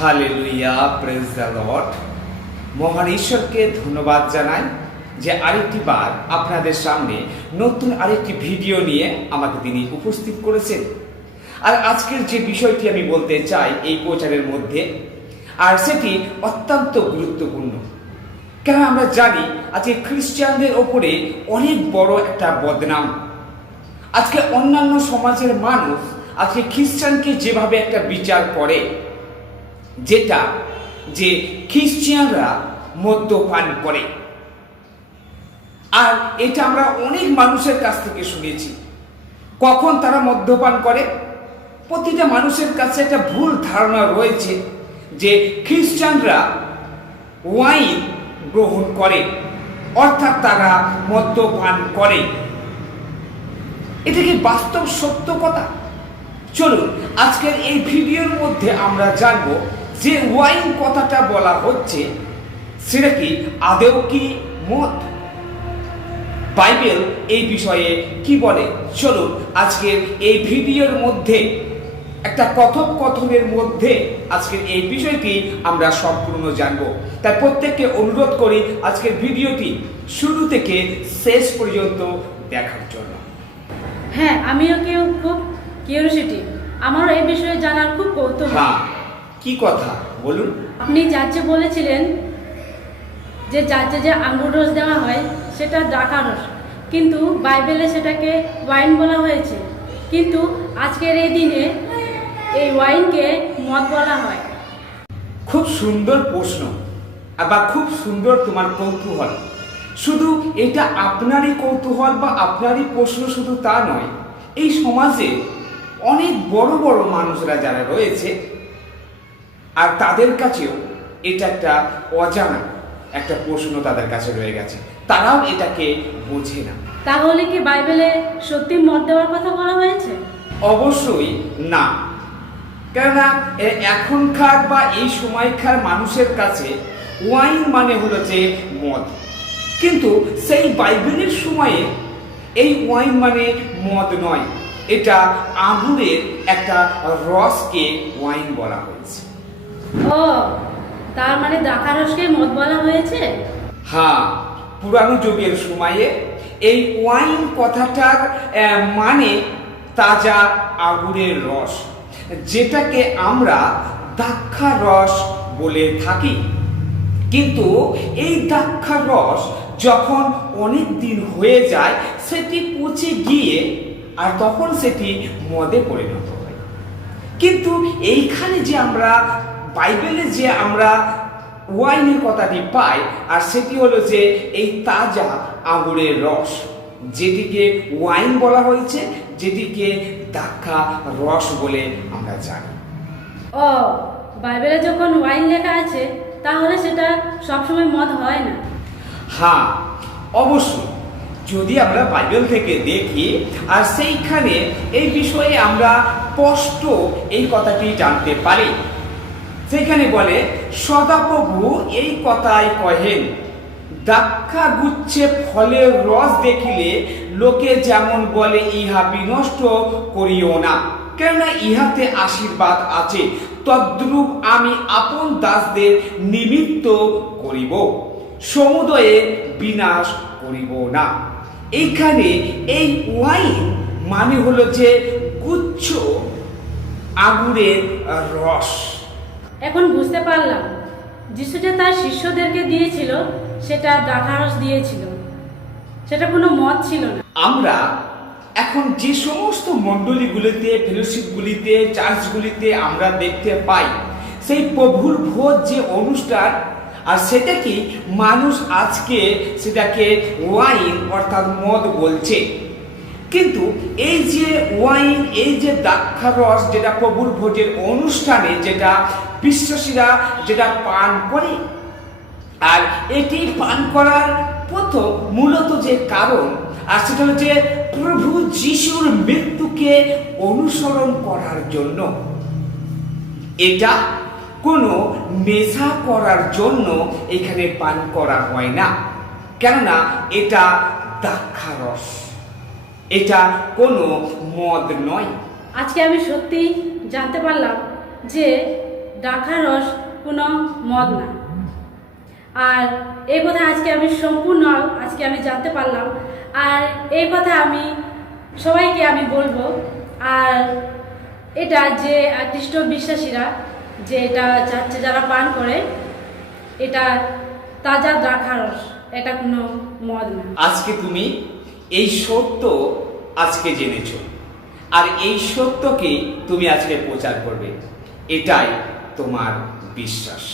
Hallelujah, praise the Lord. মহান ঈশ্বরকে ধন্যবাদ জানাই যে আরেকটি বার আপনাদের সামনে নতুন আরেকটি ভিডিও নিয়ে আমাকে তিনি উপস্থিত করেছেন। আর আজকের যে বিষয়টি আমি বলতে চাই এই প্রচারের মধ্যে, আর সেটি অত্যন্ত গুরুত্বপূর্ণ। কেন আমরা জানি আজকে খ্রিস্টানদের ওপরে অনেক বড় একটা বদনাম। আজকে অন্যান্য সমাজের মানুষ আজকে খ্রিস্টানকে যেভাবে একটা বিচার করে, যেটা যে খ্রিস্টানরা মদ্যপান করে, আর এটা আমরা অনেক মানুষের কাছ থেকে শুনেছি। কখন তারা মদ্যপান করে? প্রতিটা মানুষের কাছে একটা ভুল ধারণা রয়েছে যে খ্রিস্টানরা ওয়াইন গ্রহণ করে, অর্থাৎ তারা মদ্যপান করে। এটা কি বাস্তব সত্য কথা? চলুন আজকের এই ভিডিওর মধ্যে আমরা জানবো যে ওয়াইন কথাটা বলা হচ্ছে সেটা কি আদৌ কি মদ? বাইবেল এই বিষয়ে কি বলে? চলুন আজকের এই ভিডিওর মধ্যে একটা কথোপকথনের মধ্যে আজকের এই বিষয়টি আমরা সম্পূর্ণ জানবো। তাই প্রত্যেককে অনুরোধ করি আজকের ভিডিওটি শুরু থেকে শেষ পর্যন্ত দেখার জন্য। হ্যাঁ, আমিও খুব কিউরিওসিটি, আমারও এই বিষয়ে জানার খুব কৌতূহল। হ্যাঁ, কি কথা বলুন। আপনি যাচ্ছে বলেছিলেন যে যাচ্ছে যে আঙ্গুর রস দেওয়া হয় সেটা দ্রাক্ষারস, কিন্তু বাইবেলে সেটাকে ওয়াইন বলা হয়েছে, কিন্তু আজকের এই দিনে এই ওয়াইনকে মদ বলা হয়। খুব সুন্দর প্রশ্ন, আবার খুব সুন্দর তোমার কৌতূহল। শুধু এটা আপনারই কৌতূহল বা আপনারই প্রশ্ন শুধু তা নয়, এই সমাজে অনেক বড় বড় মানুষরা যারা রয়েছে আর তাদের কাছেও এটা একটা অজানা একটা প্রশ্ন তাদের কাছে রয়ে গেছে, তারাও এটাকে বোঝে না। তাহলে কি বাইবেলে সত্যি মদ দেওয়ার কথা বলা হয়েছে? অবশ্যই না, কেননা এখনকার বা এই সময়কার মানুষের কাছে ওয়াইন মানে হলো যে মদ, কিন্তু সেই বাইবেলের সময়ে এই ওয়াইন মানে মদ নয়, এটা আঙুরের একটা রসকে ওয়াইন বলা হয়েছে। ও, তার মানে দ্রাক্ষারসকে মদ বলা হয়েছে? হ্যাঁ, পুরানো যুগের সময়ে এই ওয়াইন কথাটার মানে তাজা আঙুরের রস, যেটাকে আমরা দ্রাক্ষার রস বলে থাকি। কিন্তু এই দ্রাক্ষার রস যখন অনেক দিন হয়ে যায় সেটি পচে গিয়ে আর তখন সেটি মদে পরিণত হয়। কিন্তু এইখানে যে আমরা বাইবেলে যে আমরা ওয়াইনের কথাটি পাই, আর সেটি হলো যে এই তাজা আঙুরের রস, যেটিকে ওয়াইন বলা হয়েছে, যেটিকে দ্রাক্ষা রস বলে আমরা জানি। ও, বাইবেলে যখন ওয়াইন লেখা আছে তাহলে সেটা সবসময় মদ হয় না? হ্যাঁ, অবশ্যই। যদি আমরা বাইবেল থেকে দেখি আর সেইখানে এই বিষয়ে আমরা স্পষ্ট এই কথাটি জানতে পারি। সেখানে বলে, সদাপ্রভু এই কথাই কহেন, দ্রাক্ষা গুচ্ছে ফলের রস দেখিলে লোকে যেমন বলে ইহা বিনষ্ট করিও না, কেননা ইহাতে আশীর্বাদ আছে, তদ্রূপ আমি আপন দাসদের নিমিত্ত করিব, সমুদয়ে বিনাশ করিব না। এইখানে এই ওয়াইন মানে হলো যে গুচ্ছ আঙুরের রস। এখন বুঝতে পারলাম, যিশু যে তার শিষ্যদেরকে দিয়েছিল সেটা দ্রাক্ষারস দিয়েছিল, সেটা কোনো মদ ছিল না। আমরা এখন যে সমস্ত মণ্ডলীগুলিতে, ফেলোশিপগুলিতে, চার্চগুলিতে আমরা দেখতে পাই সেই প্রভুর ভোজ যে অনুষ্ঠান, আর সেটা কি মানুষ আজকে সেটাকে ওয়াইন অর্থাৎ মদ বলছে। কিন্তু এই যে ওয়াইন, এই যে দ্রাক্ষার রস, যেটা প্রভুর ভোজের অনুষ্ঠানে যেটা বিশ্বাসীরা যেটা পান করে, আর এটি পান করার প্রথম মূলত যে কারণ, আর সেটা হচ্ছে প্রভু যিশুর মৃত্যুকে অনুসরণ করার জন্য। এটা কোনো নেশা করার জন্য এখানে পান করা হয় না, কেননা এটা দ্রাক্ষারস, এটা কোনো মদ নয়। আজকে আমি সত্যি জানতে পারলাম যে দ্রাক্ষারস কোনো মদ না। আর এই কথা আজকে আমি সম্পূর্ণ আমি জানতে পারলাম। আর এই কথা আমি সবাইকে আমি বলবো। আর এটা যে খ্রিস্ট বিশ্বাসীরা যে এটা চাচ্ছে যারা পান করে, এটা তাজা দ্রাক্ষারস, এটা কোনো মদ না। আজকে তুমি এই সত্য আজকে জেনেছো, আর এই সত্যকে তুমি আজকে প্রচার করবে, এটাই তোমার বিশ্বাস।